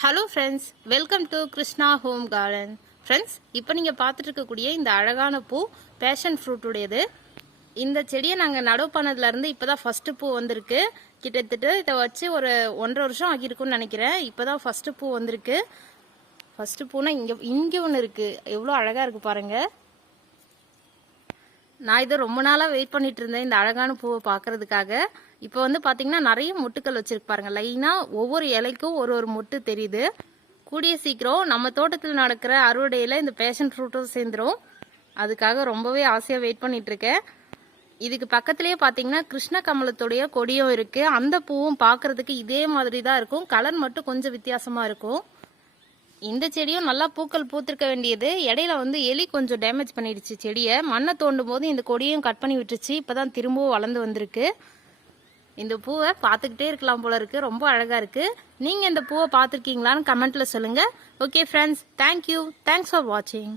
Hello friends, welcome to Krishna home garden. Friends, இப்போ நீங்கள் பார்த்துட்டு இருக்கக்கூடிய இந்த அழகான பூ பேஷன் ஃப்ரூட்டுடையது. இந்த செடியை நாங்கள் நடவு பண்ணதுலேருந்து இப்போ தான் ஃபஸ்ட்டு பூ வந்திருக்கு. கிட்டத்தட்ட இதை வச்சு ஒரு 1.5 வருஷம் ஆகியிருக்குன்னு நினைக்கிறேன். இப்போ தான் ஃபஸ்ட்டு பூ வந்திருக்கு. ஃபஸ்ட்டு பூனா இங்கே ஒன்று இருக்குது. எவ்வளோ அழகாக இருக்குது பாருங்கள். நான் இதை ரொம்ப நாளாக வெயிட் பண்ணிட்டு இருந்தேன் இந்த அழகான பூவை பார்க்கறதுக்காக. இப்போ வந்து பார்த்தீங்கன்னா நிறைய மொட்டுக்கள் வச்சிருக்கு பாருங்க. லைனாக ஒவ்வொரு இலைக்கும் ஒரு ஒரு மொட்டு தெரியுது. கூடிய சீக்கிரம் நம்ம தோட்டத்தில் நடக்கிற அறுவடையில் இந்த பேஷன் ஃப்ரூட்டும் சேர்ந்துடும். அதுக்காக ரொம்பவே ஆசையாக வெயிட் பண்ணிட்டு இருக்கேன். இதுக்கு பக்கத்துலேயே பார்த்தீங்கன்னா கிருஷ்ண கமலத்துடைய கொடியும் இருக்கு. அந்த பூவும் பார்க்கறதுக்கு இதே மாதிரி தான் இருக்கும். கலர் மட்டும் கொஞ்சம் வித்தியாசமாக இருக்கும். இந்த செடியும் நல்லா பூக்கள் பூத்திருக்க வேண்டியது. இடையில வந்து எலி கொஞ்சம் டேமேஜ் பண்ணிடுச்சு செடியை. மண்ணை தோண்டும் போது இந்த கொடியும் கட் பண்ணி விட்டுருச்சு. இப்போதான் திரும்பவும் வளர்ந்து வந்திருக்கு. இந்த பூவை பார்த்துக்கிட்டே இருக்கலாம் போல இருக்கு. ரொம்ப அழகா இருக்கு. நீங்க இந்த பூவை பார்த்துருக்கீங்களான்னு கமெண்ட்ல சொல்லுங்க. Okay friends, thank you. Thanks for வாட்சிங்.